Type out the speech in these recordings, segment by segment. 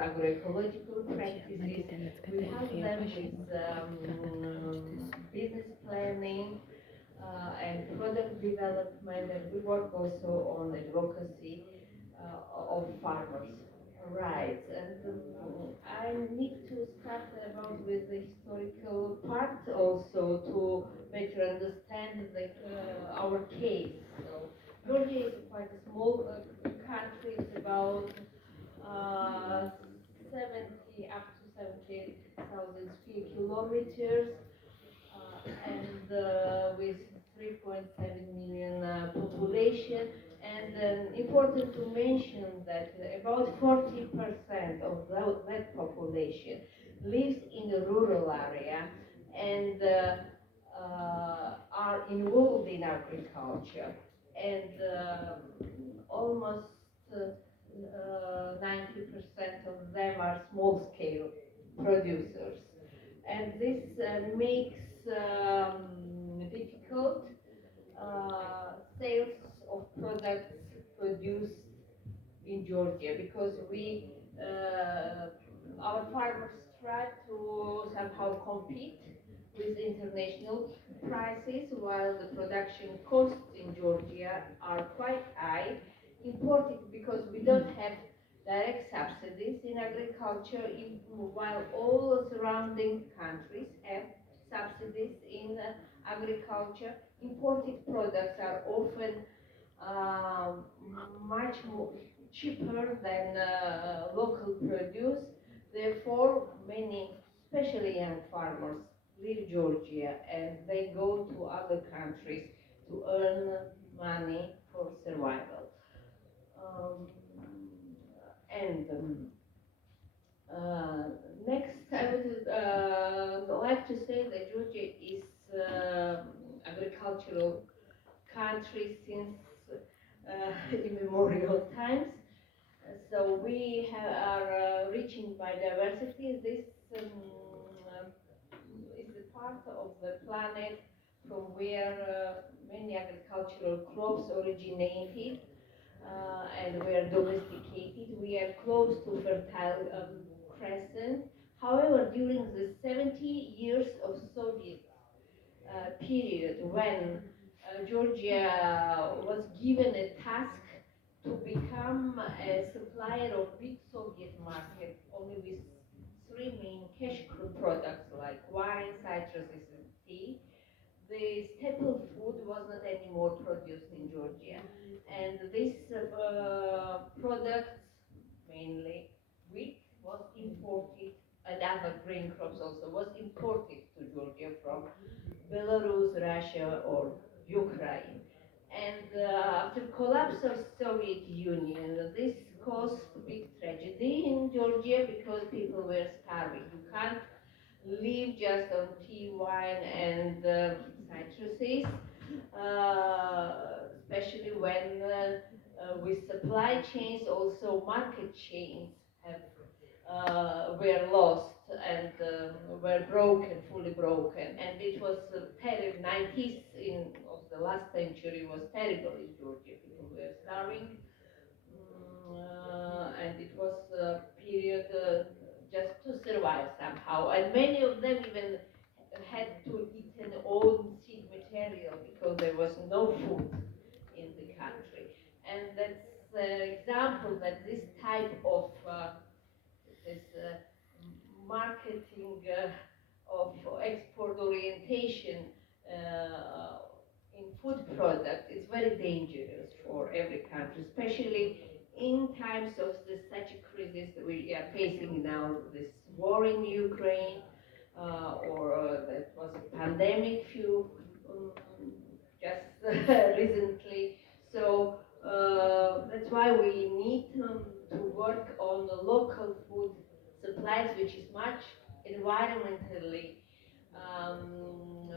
agroecological practices. We help them with business planning and product development, and we work also on advocacy of farmers. Right, and I need to start about with the historical part also to better understand our case. So Georgia is quite a small country. It's about uh, 70 up to 70,000 square kilometers, and with 3.7 million population. And important to mention that about 40% of that population lives in the rural area and are involved in agriculture. And almost 90% of them are small-scale producers. And this makes difficult sales of products produced in Georgia because our farmers try to somehow compete with international prices while the production costs in Georgia are quite high. Imported because we don't have direct subsidies in agriculture, while all surrounding countries have subsidies in agriculture. Imported products are often uh, much more cheaper than local produce. Therefore, many, especially young farmers, leave Georgia and they go to other countries to earn money for survival. Um, and next, I would like to say that Georgia is agricultural country since immemorial times. So we are reaching biodiversity. This is the part of the planet from where many agricultural crops originated and were domesticated. We are close to fertile crescent. However, during the 70 years of Soviet period when Georgia was given a task to become a supplier of big Soviet market only with three main cash crop products like wine, citruses, and tea. The staple food was not anymore produced in Georgia, and these products, mainly wheat, was imported, and other grain crops also was imported to Georgia from Belarus, Russia, or Ukraine. And after collapse of Soviet Union, this caused big tragedy in Georgia because people were starving. You can't live just on tea, wine, and citruses, especially when with supply chains, also market chains have were lost and were broken, fully broken. And it was terrible. 90s of the last century was terrible in Georgia. People were starving, and it was a period just to survive somehow. And many of them even had to eat an own seed material because there was no food in the country. And that's an example that this type of this marketing of export orientation in food products is very dangerous for every country, especially in times of such a crisis that we are facing now, this war in Ukraine, or that was a pandemic few just recently. So that's why we need to work on the local food supplies, which is much environmentally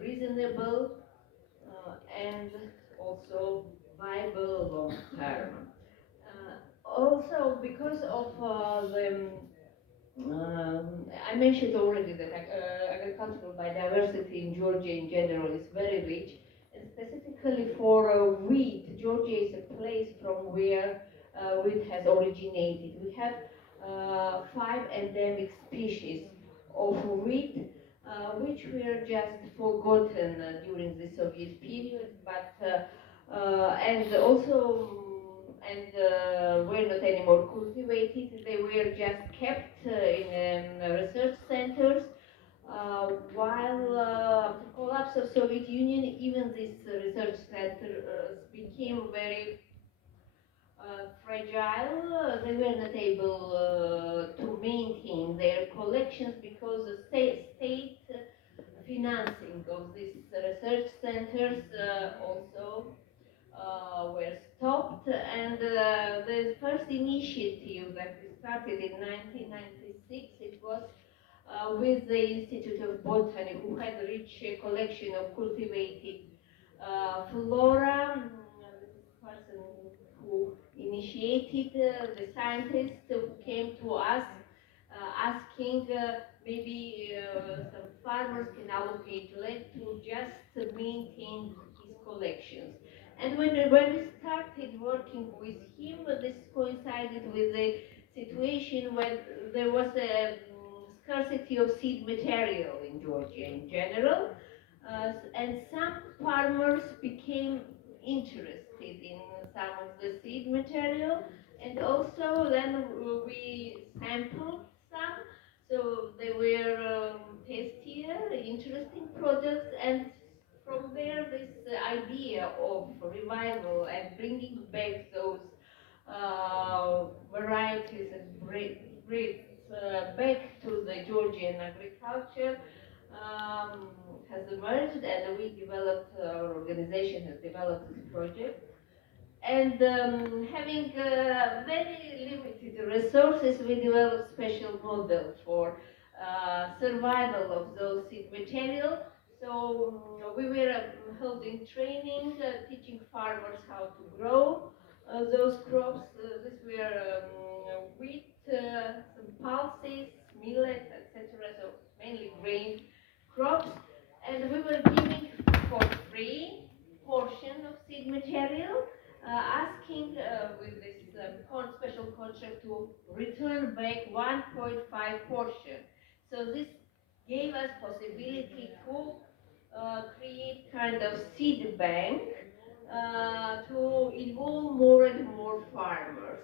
reasonable and also viable long term. Also, because of I mentioned already that agricultural biodiversity in Georgia in general is very rich, and specifically for wheat, Georgia is a place from where wheat has originated. We have 5 endemic species of wheat, which were just forgotten during the Soviet period, but and also were not anymore cultivated. They were just kept in research centers. While after collapse of Soviet Union, even this research center became very fragile. They were not able to maintain their collections because the state financing of these research centers also were stopped, and the first initiative that we started in 1996, it was with the Institute of Botany, who had a rich collection of cultivated flora. This person who initiated the scientists who came to us asking maybe some farmers can allocate land to just maintain his collections. And when we started working with him, this coincided with the situation when there was a scarcity of seed material in Georgia in general, and some farmers became interested in some of the seed material, and also then we sampled some, so they were tastier, interesting products, and from there this idea of revival and bringing back those varieties and breeds back to the Georgian agriculture has emerged, and we developed, our organization has developed this project. And having very limited resources, we developed special model for survival of those seed material. So we were holding training, teaching farmers how to grow those crops. This were wheat, some pulses, millet, etc. So mainly grain crops, and we were giving for free portion of seed material, asking with this special contract to return back 1.5 portion. So this gave us possibility to create kind of seed bank to involve more and more farmers.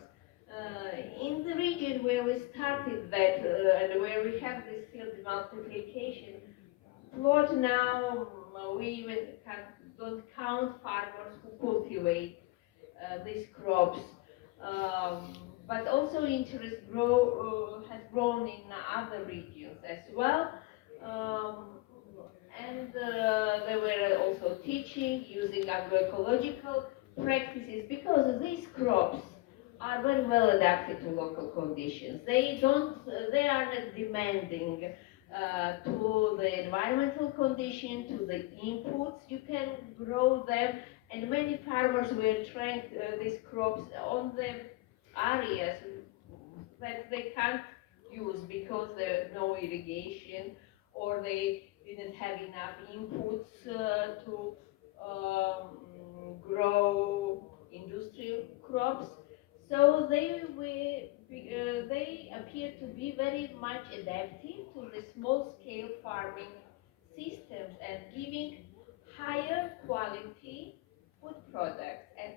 In the region where we started that and where we have this field multiplication, what now we even don't count farmers who cultivate these crops. But also interest has grown in other regions as well. Um, and they were also teaching using agroecological practices because these crops are very well adapted to local conditions. They are not demanding to the environmental condition, to the inputs. You can grow them, and many farmers were trying these crops on the areas that they can't use because there's no irrigation, or they didn't have enough inputs to grow industrial crops. So they appear to be very much adaptive to the small scale farming systems and giving higher quality food products. And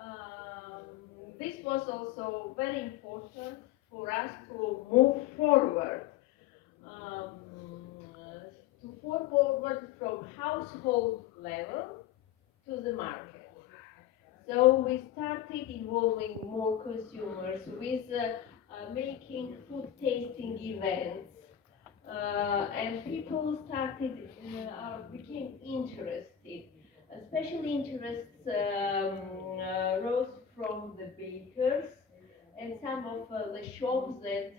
um, this was also very important for us to move forward, um, from household level to the market. So we started involving more consumers with making food tasting events, and people became interested. Special interests rose from the bakers and some of the shops that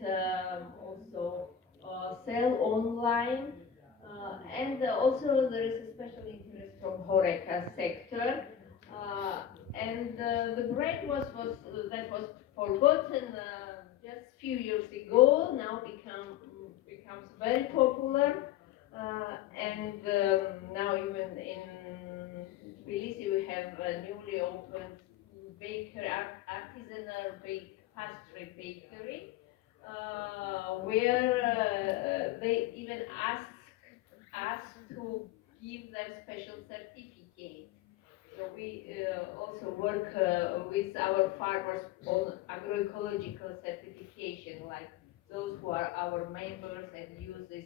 also sell online. And also there is a special interest from Horeca sector. And the bread that was forgotten just few years ago now becomes very popular. And now even in Tbilisi we have a newly opened artisanal pastry bakery, where they even ask us to give them special certificate. So we also work with our farmers on agroecological certification, like those who are our members and use this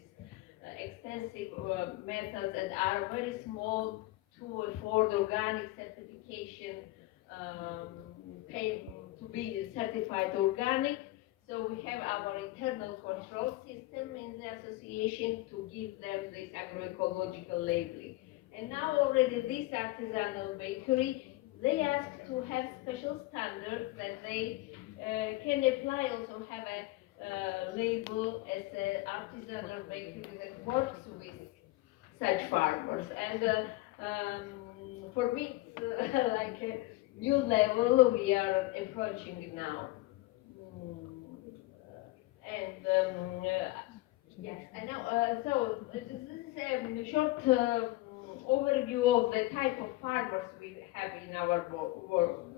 extensive methods and are very small to afford organic certification, um, pay to be certified organic. So we have our internal control system in the association to give them this agroecological labeling. And now already this artisanal bakery, they ask to have special standards that they can apply, also have a label as an artisanal bakery that works with such farmers. And for me, it's like a new level we are approaching now. Mm, and yes, I know. So this is a short overview of the type of farmers we have in our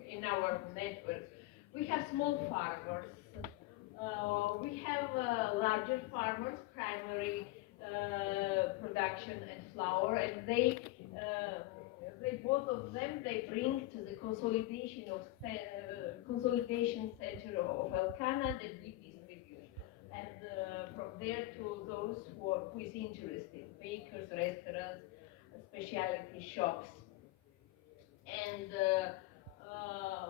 in our network. We have small farmers. We have larger farmers, primary production and flour, and they both of them they bring to the consolidation center of Elkana that we distribute, and from there to those who is interested, bakers, restaurants, specialty shops. And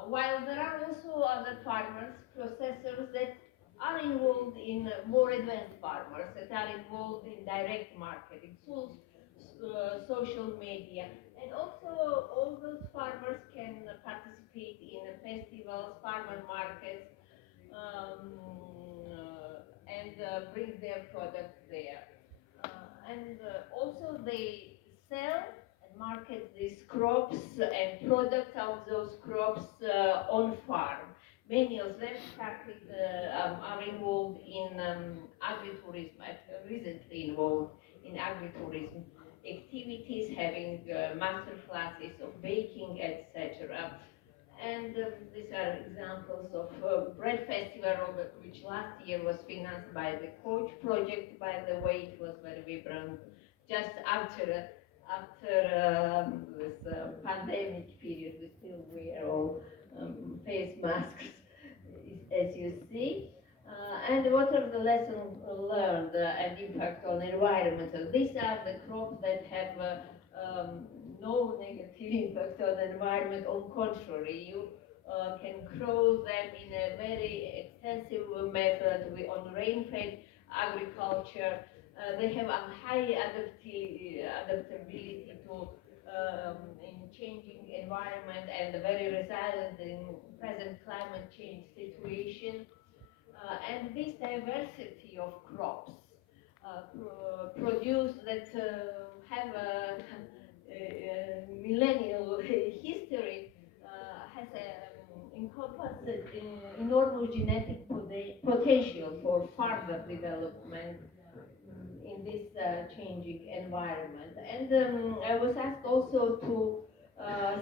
while there are also other farmers, processors that are involved in more advanced farmers that are involved in direct marketing, tools, social media, and also all those farmers can participate in festivals, farmer markets, and bring their products there. And also they sell and market these crops and products of those crops on farm. Many of them started, are involved in agritourism, recently involved in agritourism activities, having master classes of baking, etc. And these are examples of bread festival, which last year was financed by the Coach project. By the way, it was very vibrant. Just after this pandemic period, we still wear all face masks, as you see. And what are the lessons learned and impact on environmental? These are the crops that have no negative impact on the environment. On contrary, you can grow them in a very extensive method on rain-fed agriculture. They have a high adaptability to in changing environment and very resilient in present climate change situation. And this diversity of crops produce that have a millennial history has encompassed enormous genetic potential for further development in this changing environment. And I was asked also to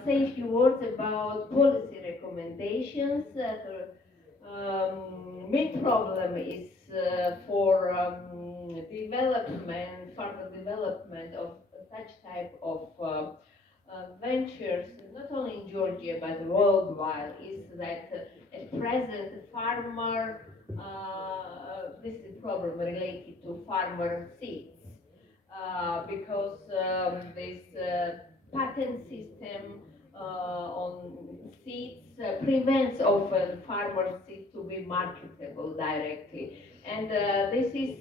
say a few words about policy recommendations. Main problem is for development, further development of such type of ventures, not only in Georgia but worldwide, is that at present farmer, this is a problem related to farmer seeds, because this patent system on seeds prevents often farmer seeds to be marketable directly. And this is,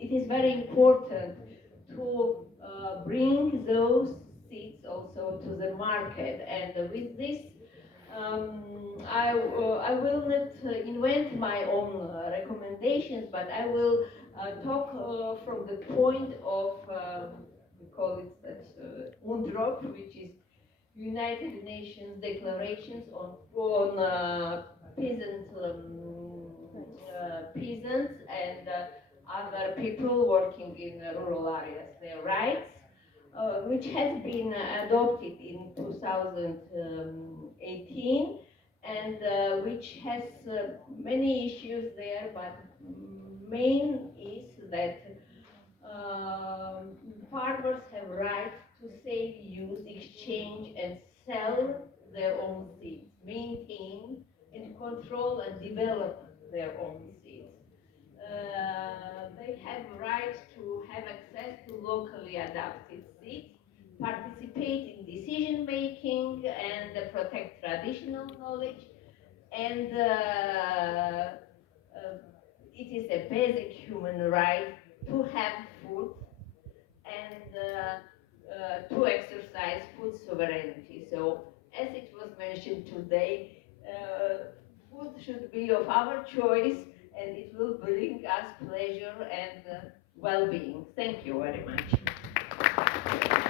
it is very important to bring those seeds also to the market. And with this, I will not invent my own recommendations, but I will talk from the point of, we call it that UNDROP, which is United Nations Declarations on peasants and other people working in rural areas, their rights, which has been adopted in 2018, and which has many issues there, but main is that um, farmers have right to save, use, exchange, and sell their own seeds, maintain and control and develop their own seeds. They have right to have access to locally adapted seeds, participate in decision making, and protect traditional knowledge. And it is a basic human right to have food and to exercise food sovereignty. So, as it was mentioned today, food should be of our choice and it will bring us pleasure and well being. Thank you very much.